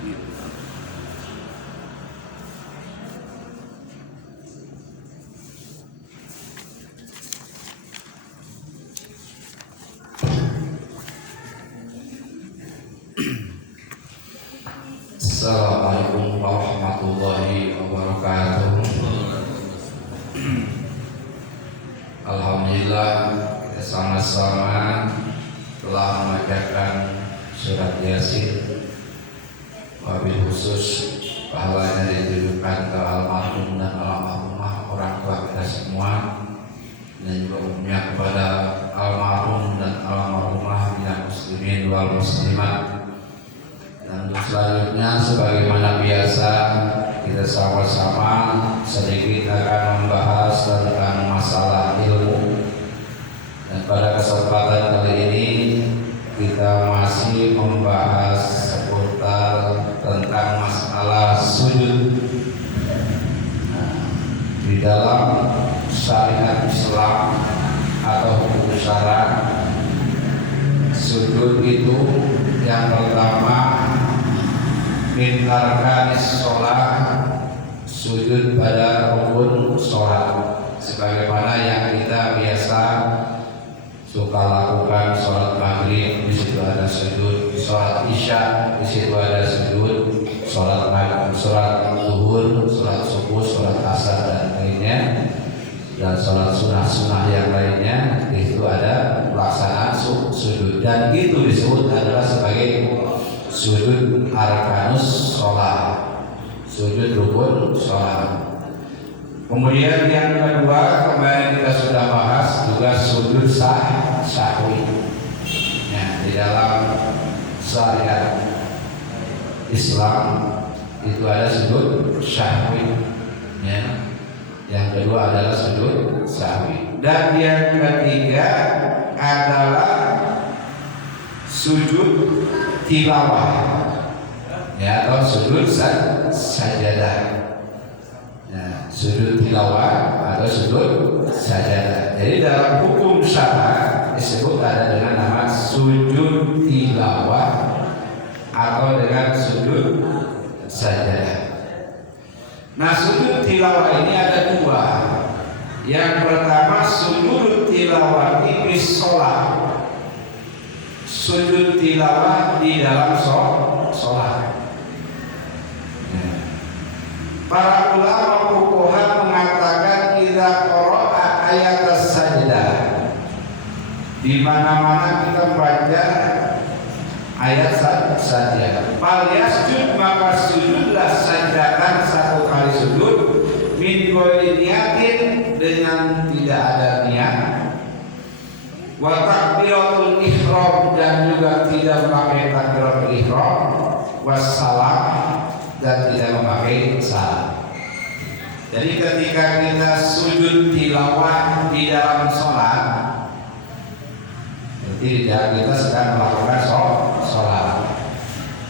Assalamualaikum warahmatullahi wabarakatuh. Alhamdulillah, kita sama-sama telah membacakan surat Yasin. Wabil khusus pahalanya ditujukan ke almarhum dan almarhumah orang tua kita semua, dan juga umumnya kepada almarhum dan almarhumah minal muslimin wal muslimat. Dan untuk selanjutnya, sebagaimana biasa, kita sama-sama sedikit akan membahas tentang masalah ilmu. Dan pada kesempatan kali ini kita masih membahas seputar tentang masalah sujud. Di dalam syariat Islam atau hukum syara, sujud itu yang pertama min arkanis sholat, sujud pada rukun sholat, sebagaimana yang kita biasa suka lakukan. Sholat maghrib di situ ada sujud, sholat isya di situ ada sujud, sholat maghrib, sholat zuhur, sholat subuh, sholat asar dan lainnya, dan sholat sunnah yang lainnya itu ada pelaksanaan sujud, dan itu disebut adalah sebagai sujud arkanus sholat, sujud rukun sholat. Kemudian yang kedua, kemarin kita sudah bahas juga sujud sahwi. Ya, di dalam syariat Islam itu ada sujud sahwi. Ya. Yang kedua adalah sujud sahwi. Dan yang ketiga adalah sujud tilawah, ya, atau sujud sajadah. Ya, sujud tilawah atau sujud sajadah. Jadi dalam hukum syara disebut ada dengan nama sujud tilawah atau dengan sujud sajadah. Nah, sujud tilawah ini ada dua. Yang pertama sujud tilawah di sholat, sujud tilawah di dalam sholat. Para ulama fuqaha mengatakan idza qara'a ayat as-sajdah, di mana-mana kita baca ayat sajdah, fal yasjud, maka sujudlah sajdatan satu kali sujud, min ghairi niyatin, dengan tidak ada niat, wa takbiratul ihram, dan juga tidak memakai takbiratul ihram, wassalam, dan tidak memakai salam. Jadi ketika kita sujud tilawah di dalam sholat, berarti kita sedang melakukan sholat,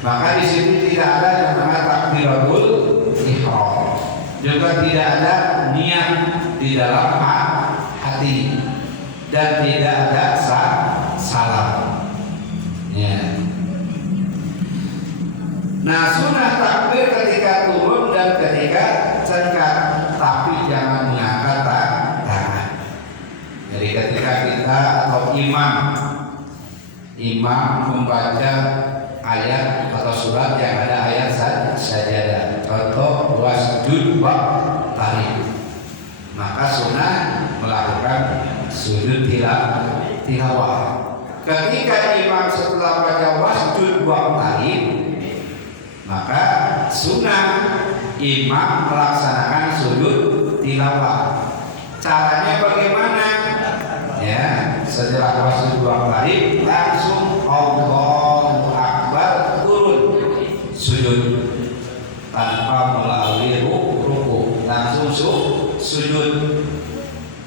maka di sini tidak ada yang namanya takbiratul ihram, juga tidak ada niat di dalam hati, dan tidak ada salam. Ya. Nah, sunnah takbir ketika turun dan ketika cengkat, tapi jangan mengangkat tangan. Jadi ketika kita atau imam membaca ayat atau surat yang ada ayat sajadah, contoh wasjud waqtarib, maka sunnah melakukan sujud tilawah. Ketika imam setelah baca wasjud waqtarib, maka sunnah imam melaksanakan sujud tilawah. Caranya bagaimana? Ya, setelah wasjud waqtarib langsung Allahu Akbar turun sujud tanpa melalui ruku, langsung sujud.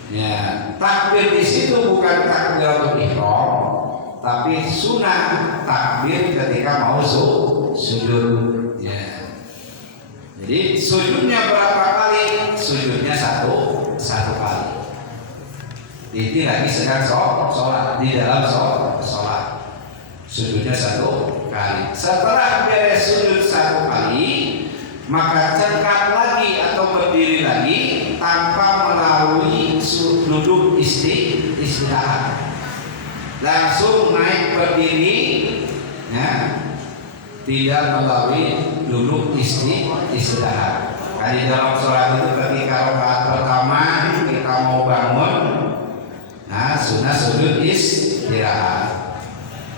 Ya, takbir di situ bukan takbiratul ihram, tapi sunnah takbir ketika mau sujud. Ya. Jadi sujudnya berapa kali? Sujudnya satu kali. Ini lagi sedang sholat di dalam sholat. Sujudnya satu kali. Setelah beres sujud 1 kali, maka cengkap lagi atau berdiri lagi tanpa melalui duduk istirahat. Langsung naik berdiri, ya, tidak melalui duduk istirahat. Di dalam sholat itu ketika rakaat pertama kita mau bangun, nah sunnah sujud istirahat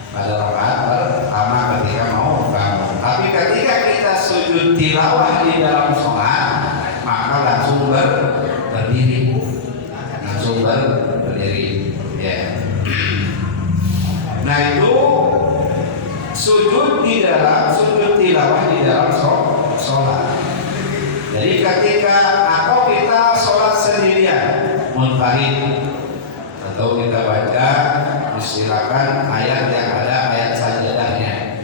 pada rakaat pertama ketika mau bangun. Tapi ketika kita sujud tilawah di dalam sholat, maka langsung berdiri, ya. Nah itu sujud tilawah di dalam sholat. Jadi ketika atau kita sholat sendirian munfarid atau kita baca silakan ayat yang ada ayat sajadahnya,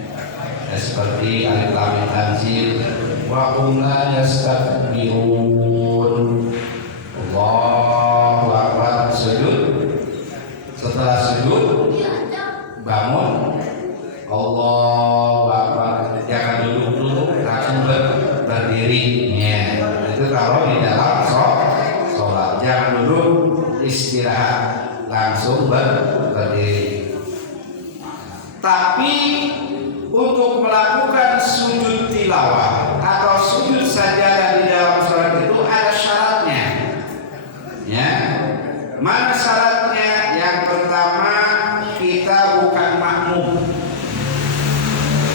ya, seperti alif lam mim tanzil wa hum la yastakbirun, Allahu akbar, sujud. Setelah sujud bangun, Allahu akbar, jangan duduk dulu, langsung berdiri. Itu kalau di dalam sholat, jangan duduk istirahat, langsung berdiri. Tapi untuk melakukan sujud tilawah atau sujud sajadah di dalam sholat itu ada syaratnya, ya. Mana syaratnya? Yang pertama, kita bukan makmum.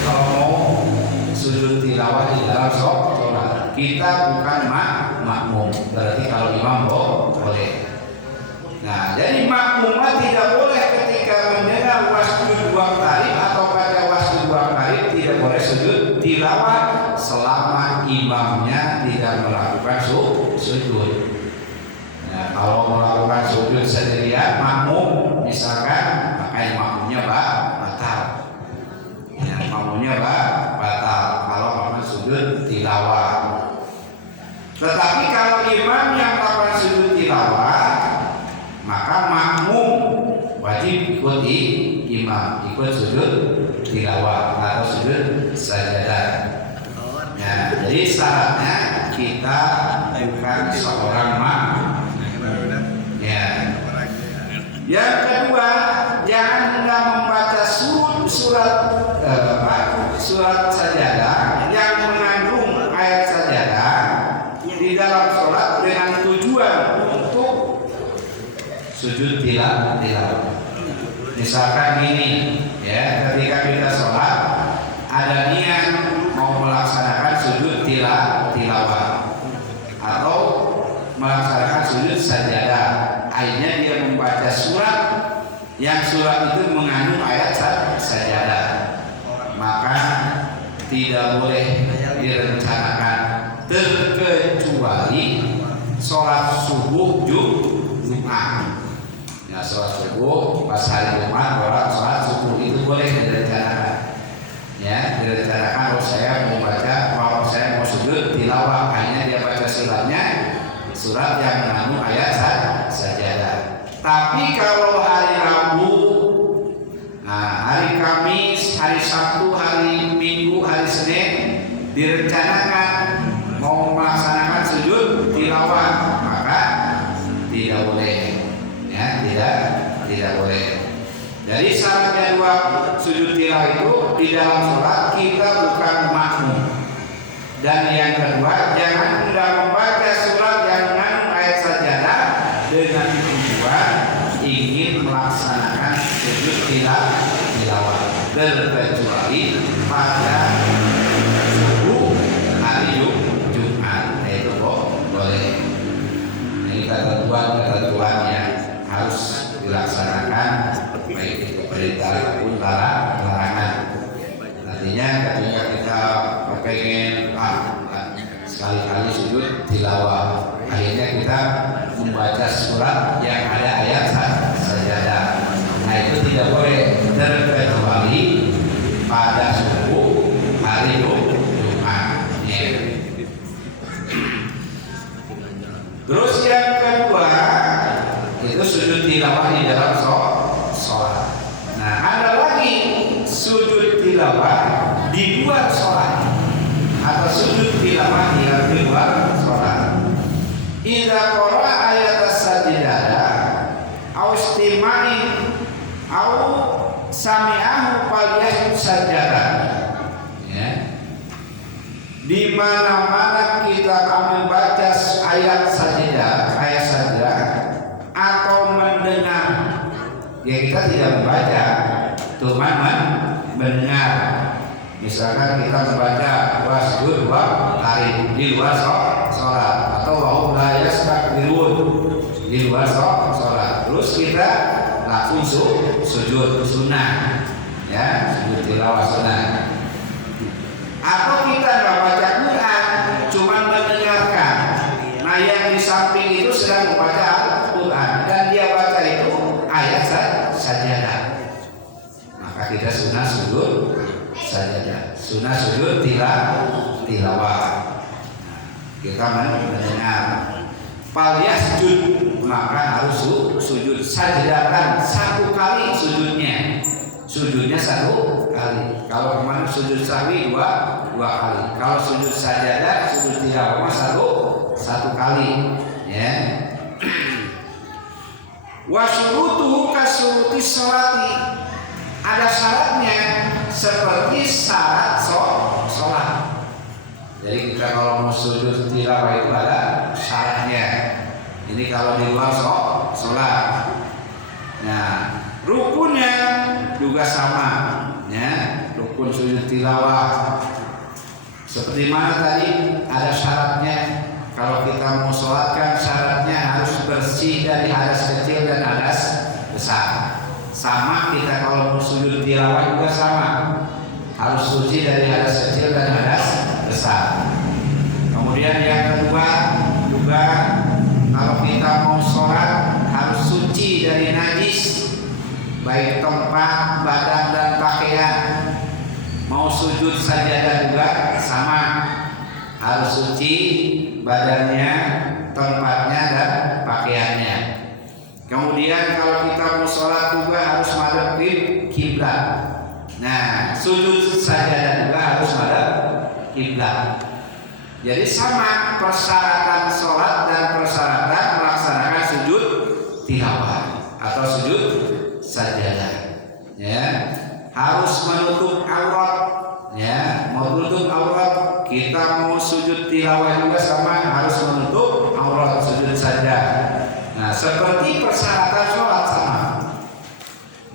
Kalau mau sujud tilawah di dalam sholat, kita bukan makmum. Berarti kalau imam boleh. Nah, jadi makmumah tidak boleh ketika mendengar wasjud waqtarib atau pada wasjud waqtarib tidak boleh sujud tilawah selama imamnya tidak melakukan sujud. Nah, kalau melakukan sujud sendirian makmum misalkan, maka makmumnya batal. Ya, makmumnya batal kalau makmum sujud tilawah. Tetapi kalau imam yang melakukan sujud tilawah, maka makmum wajib ikuti imam, ikut sujud tilawah atau sujud sajadah. Ya, jadi syaratnya kita bukan seorang makmum. Ya. Yang kedua, jangan hendak membaca surat sajadah yang mengandung ayat sajadah di dalam sholat dengan tujuan untuk sujud tilawah. Misalkan gini, ya, ketika kita sholat ada niat mau melaksanakan sujud tilawah atau melaksanakan sujud sajadah, akhirnya dia membaca surat yang surat itu mengandung ayat sajadah, maka tidak boleh direncanakan terkecuali sholat subuh Jumat. Ya, sholat subuh pas hari Jumat, sholat subuh itu boleh direncanakan. Ya, direncanakan saya mau sujud tilawah, hanya dia baca surat yang mengandung ayat sajadah. Tapi kalau hari Rabu, hari Kamis, hari Sabtu, hari Minggu, hari Senin direncanakan mau melaksanakan sujud tilawah, maka tidak boleh. Ya, tidak boleh. Jadi syaratnya dua sujud tilawah itu di dalam sholat kita bukan makmum. Dan yang kedua, jangan hendak membaca surat yang mengandung ayat sajadah dengan tujuan ingin melaksanakan sujud tilawah, terkecuali pada subuh hari Jumat, itu boleh. Ini ketentuan yang harus dilaksanakan, baik itu perintah maupun larangan. Nantinya ketika kita pengen sekali-kali sujud tilawah, akhirnya kita membaca surat yang ada ayat sajadah. Nah, itu tidak boleh, terkecuali pada subuh hari Jumat. Terus yang kedua itu sujud tilawah di dalam sholat. Nah, ada lagi sujud tilawah luar sholat atau sujud tilawah di luar sholat. Idza qara'a ayat as-sajdah aw istima'in aw sami'ahu falyasjud sajdadan. Ya. Di mana-mana kita akan membaca ayat sajdah atau mendengar, ya kita tidak membaca, cuma mendengar. Misalkan kita membaca wasjud wa tarik di luar sholat atau wahum la yastakbirun di luar sholat, terus kita langsung sujud sunnah, ya sujud tilawah sunnah. Atau kita nggak baca Quran, cuma mendengarkan. Nah yang di samping itu sedang membaca Quran dan dia baca itu ayat sajadah, maka kita sunnah sujud sajadah, sunnah sujud tilawah. Kita mendengar. Falyasjud, maka harus sujud sajdakan satu kali sujudnya. Sujudnya satu kali. Kalau kemarin sujud sahwi dua kali. Kalau sujud sajadah, sujud tilawah satu kali. Ya. Wa syurutuhu kasyuruti sholati. Ada syaratnya seperti syarat sholat. Jadi kita kalau mau sujud tilawah itu ada syaratnya. Ini kalau di luar sholat. Nah, rukunnya juga sama, ya. Rukun sujud tilawah seperti mana tadi ada syaratnya. Kalau kita mau sholat kan syaratnya harus bersih dari hadas kecil dan hadas besar. Sama kita kalau mau sujud tilawah juga sama, harus suci dari hadas kecil dan hadas besar. Kemudian yang kedua juga kalau kita mau sholat harus suci dari najis, baik tempat, badan dan pakaian. Mau sujud sajadah juga sama, harus suci badannya, tempatnya dan pakaiannya. Kemudian kalau kita mau sholat juga harus madhab kiblat. Nah, sujud sajadah juga harus madhab kiblat. Jadi sama persyaratan sholat dan persyaratan melaksanakan sujud tilawah atau sujud sajadah. Ya, harus menutup aurat. Ya, menutup aurat. Kita mau sujud tilawah juga sama, harus menutup aurat sujud sajadah. Nah, seperti persyaratan sholat sama.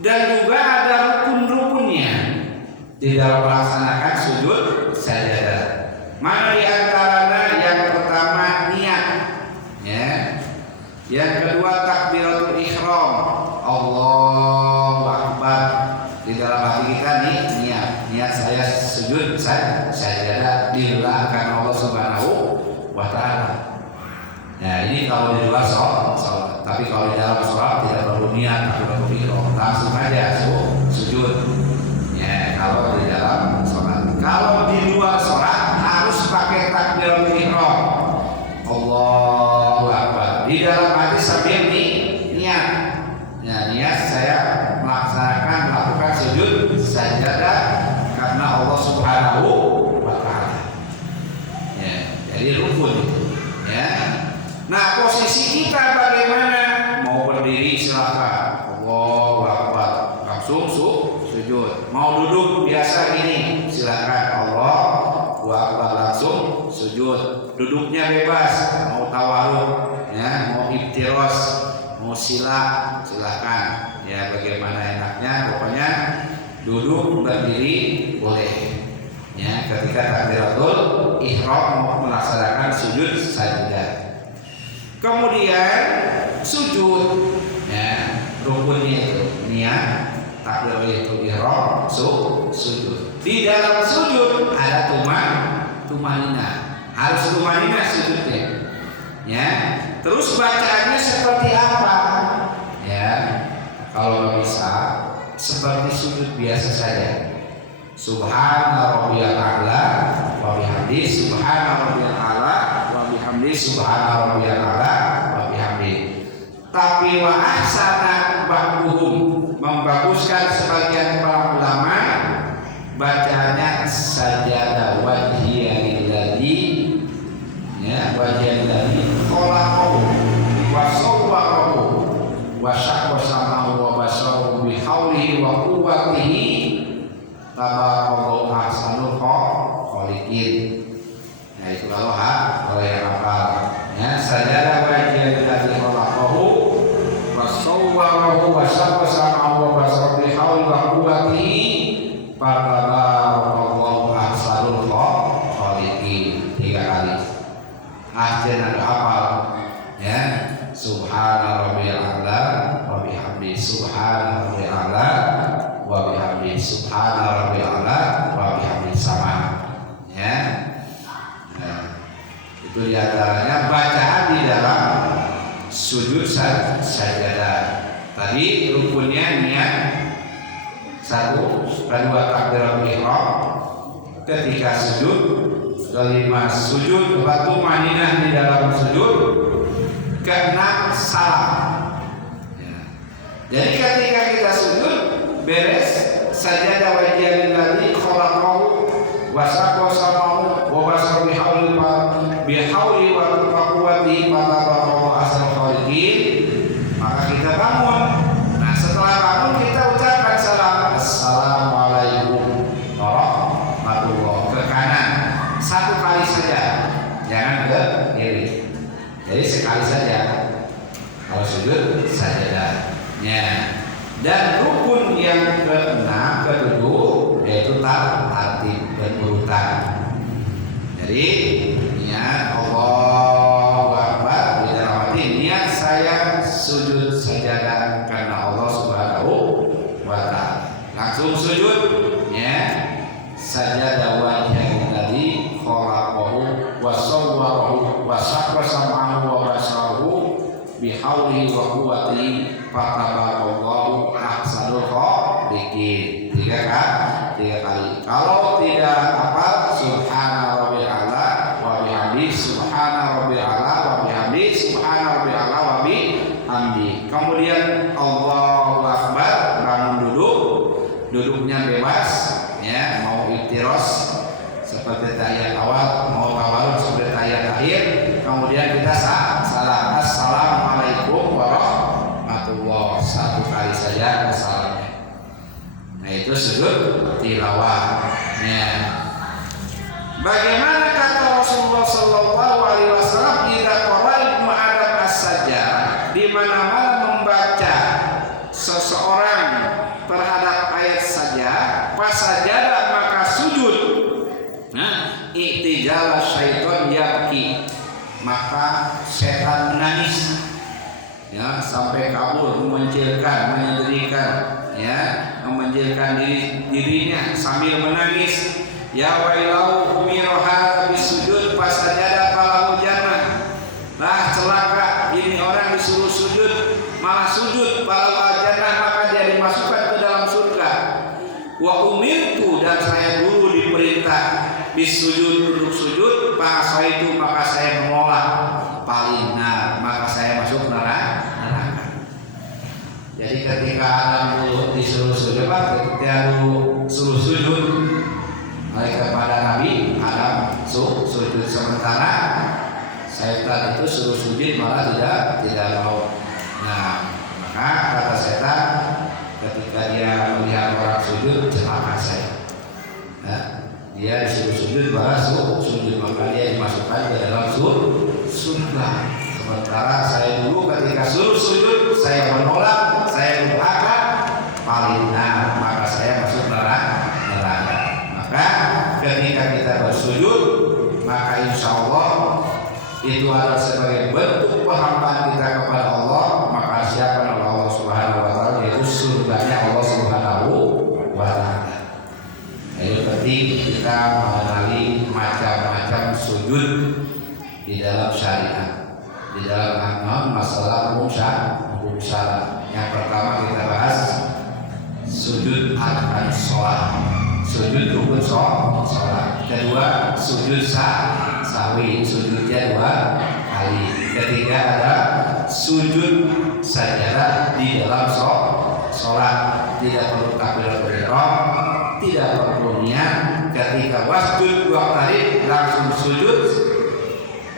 Dan juga ada rukun-rukunnya di dalam melaksanakan sujud sajadah. Mana di antaranya? Yang pertama niat, ya. Yang kedua takbiratul ihram, Allahu Akbar. Di dalam hati kita nih niat saya sujud sajadah lillah karena Allah Subhanahu wa taala. Nah, ini kalau di luar sholat. Tapi kalau di dalam sholat tidak perlu niat, takbiratul ihram, langsung aja sujud. Ya, kalau di dalam sholat. Kalau di luar sholat harus pakai takbiratul ihram, Allahu Akbar. Di dalam hati sambil niat. Ya, niat saya melakukan sujud sajadah karena Allah Subhanahu wa taala. Ya, jadi rukun itu. Ya. Nah, posisi kita bagaimana? Mau berdiri silakan, Allahu Akbar, langsung sujud. Mau duduk biasa gini, silakan, Allahu Akbar, langsung sujud. Duduknya bebas, mau tawarruk, ya, mau iftiros, mau sila, silakan. Ya, bagaimana enaknya, pokoknya duduk berdiri boleh. Ya, ketika takbiratul ihram mau melaksanakan sujud sajadah. Kemudian sujud, ya, rukunnya itu niat, takbiratul ihram, sujud. Di dalam sujud ada tumanina, harus tumanina sujudnya. Ya, terus bacaannya seperti apa? Ya, kalau bisa seperti sujud biasa saja. Subhana rabbiyal a'la wa bihamdi, subhana rabbiyal a'la wa bihamdi, subhana rabbiyal a'la wa bihamdi. Tapi wa ahsana ba'duhum, membaguskan sebagian para ulama bacaannya saja wa quwwatihi tabarakallahu ahsanul khaliqin. Nah itu kalau yang hafal ya, sajada wajhihi alladzi khalaqahu wa sawwarahu wa syaqqa sam'ahu wa basarahu bi hauli wa quwwatihi tabarakallahu ahsanul khaliqin. 3 kali. Ahjan hafal ya, subhana rabbiyal a'la wa bihamdihi, subhana rabbiyal a'la wa bihamdihi, subhana rabbiyal a'la wa bihamdihi, sama ya. Itu diantaranya bacaan di dalam sujud sajadah. Tadi rukunnya niat 1, kedua takbiratul ihram ketika sujud, kelima sujud batu maninah di dalam sujud, keenam salam ya. Jadi ketika kita sujud beres sajadah wajhihi alladzi khalaqahu wa saqqa sam'ahu wa basarahu bihauli wa quwwatihi tabarakallahu ahsanul khaliqin, maka kita bangun. Nah setelah bangun kita ucapkan salam, assalamualaikum warahmatullahi, ke kanan 1 kali saja, jangan ke kiri. Jadi sekali saja kalau sujud sajadahnya. Dan rukun yang ke-6, ke-7 yaitu tartib dan urutan. Jadi niat Allahu Akbar di dalam hati, niat saya sujud sajadah karena Allah Subhanahu wa ta'ala. Langsung sujud ya, sajadah wajhihi alladzi khalaqahu wa sawwarahu wa syaqqa sam'ahu wa basarahu bihaulihi wa quwwatihi tabarakallahu ahsanul khaliqin. 3 kali. Kalau tidak hafal, subhana rabbil a'la wa bihamdihi, subhana rabbil a'la wa bihamdihi, subhana rabbil a'la wa bihamdihi. Kemudian Allahu Akbar, bangun duduk, duduknya bebas ya, mau iftiros seperti tahiyat awal, mau tawarruk seperti tahiyat akhir. Kemudian kita salam, assalamualaikum warahmatullahi, 1 kali saja salamnya. Nah itu sujud tilawah ya. Bagaimana kata Rasulullah sallallahu alaihi wasallam, idza qara ibnu adam as-sajdah, di mana-mana membaca seseorang terhadap ayat saja, pas sajadah maka sujud. Nah, iktijala syaitan yabki, maka setan menangis ya, sampai kabur, memanjilkan, menyedihkan ya, memanjilkan dirinya sambil menangis. Ya wailahu umiroha bisujud fasajada falahu jannah. Lah celaka, ini orang disuruh sujud malah sujud, falahu jannah, maka dia dimasukkan ke dalam surga. Wa umirtu, dan saya dulu diperintah bisujud, untuk sujud, itu maka saya menolak, palingna, maka saya masuk neraka. Jadi ketika Adam dulu disuruh sujud, ketika dulu suruh sujud kepada Nabi Adam sujud, sementara setan itu suruh sujud malah tidak mau. Nah maka kata setan, ketika dia melihat orang sujud, celaka saya. Nah, dia disuruh sujud malah sujud, maka dia dimasukkan ke dalam surga. Sementara saya dulu ketika suruh sujud saya menolak, saya durhaka, palingna, maka saya masuk neraka. Maka ketika kita bersujud, maka insya Allah itu adalah sebagai bentuk penghambaan kita kepada Allah, maka siapa Allah Subhanahu wa ta'ala, yaitu surganya Allah Subhanahu wa ta'ala. Itu penting kita mengenali macam-macam sujud di dalam syariat, di dalam masalah hukum syara. Yang pertama kita bahas sujud arkan sholat, sujud rukun sholat. Kedua sujud sahwi, sujudnya 2 kali. Ketiga ada sujud sajadah di dalam sholat, tidak perlu takbiratul ihram, tidak perlu niat. Ketika wasjud 2 kali langsung sujud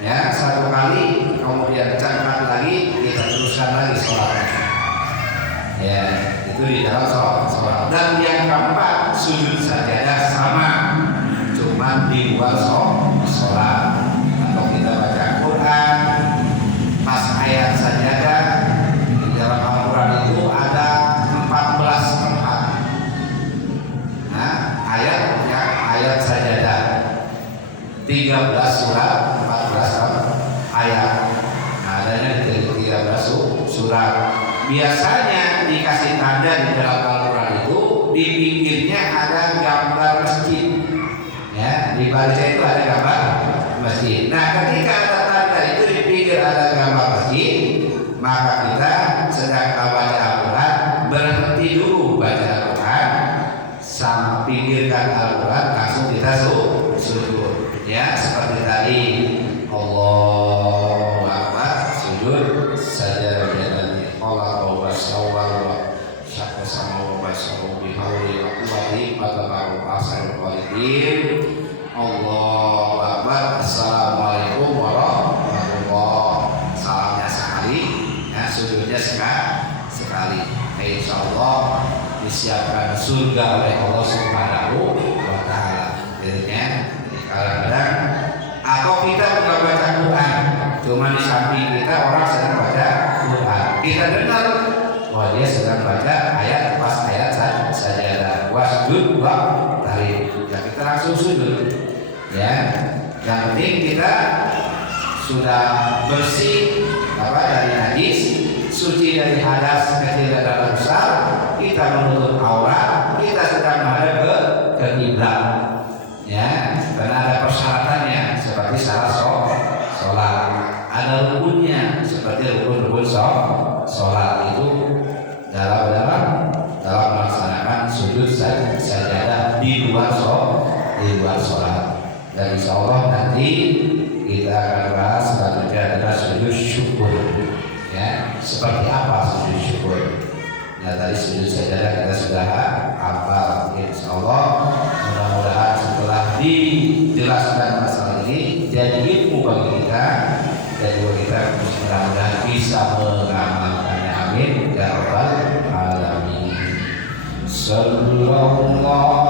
ya, 1 kali, kemudian cangkat lagi, kita teruskan lagi sholat ya. Itu itu di dalam sholat. Dan yang keempat, sujud sajadah sama, cuma di luar sholat. Atau kita baca Quran, pas ayat sajadah di dalam Al-Quran itu ada 14 tempat. Nah, ayat sajadah 13 surat, 14 ayat. Nah, adanya di 13 surat. Biasanya dikasih tanda di dalam Al-Quran itu di pinggirnya ada gambar masjid. Ya, di barisnya itu ada gambar masjid. Nah, ketika ada tanda itu di pinggir ada gambar masjid, maka kita sedang baca Al-Quran, berhenti dulu baca Al-Quran, sama pinggirkan Al-Quran, langsung kita sujud. Ya, seperti tadi, Allahu Akbar, sujud sajadah lillahi khalaqahu wa sawwara syaqqa samawati wa sab'u bihawli wa quwwati fatabaru asal qalidin. Allahu Akbar. Assalamualaikum warahmatullahi. Salamnya sekali, ya, sujudnya sekali. Insyaallah disiapkan surga oleh Allah Subhanahu wa taala. Intinya kadang-kadang atau kita bukan baca Quran, cuma di samping kita orang sedang baca Quran, kita dengar wah dia sedang baca ayat pas ayat sajadah wasjud wa tarik, ya kita langsung sujud. Ya, yang penting kita sudah bersih dari najis, suci dari hadas kecil dan besar, kita menutup aurat, kita sedang menghadap ke kiblat. Ya, karena ada persyaratannya seperti syarat sholat, ada rukunnya seperti rukun sholat itu dalam melaksanakan sujud sajadah di luar sholat. Dan insya Allah nanti kita akan bahas selanjutnya adalah sujud syukur. Ya, seperti apa sujud syukur? Nah, tadi sujud sajadah kita sudah hafal. Insya Allah mudah-mudahan setelah dijelaskan masalah ini jadi ilmu bagi kita dan juga kita mudah-mudahan bisa mengamalkannya. Amin ya rabbal alamin. Sallallahu ala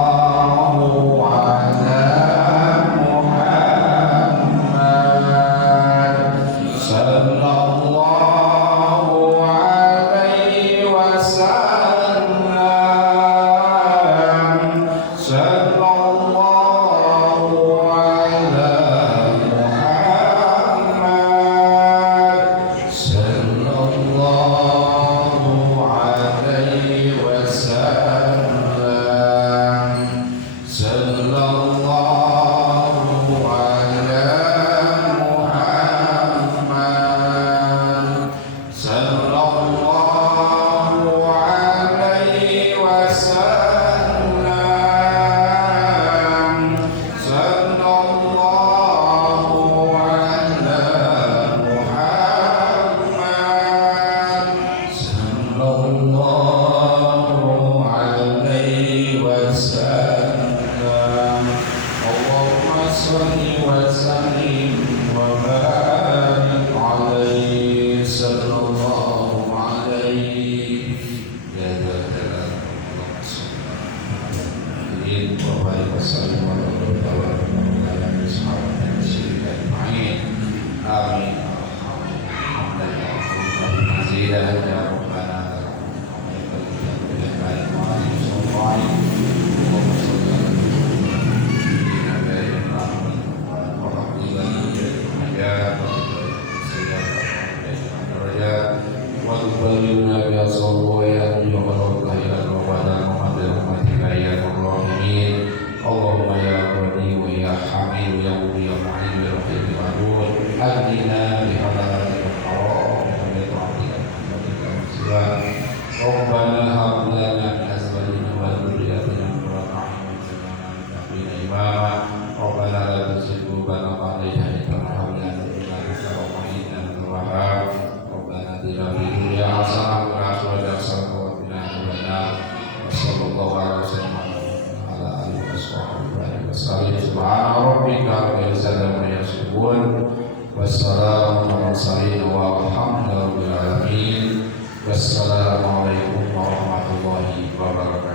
wassalamu alaikum warahmatullahi wabarakatuh.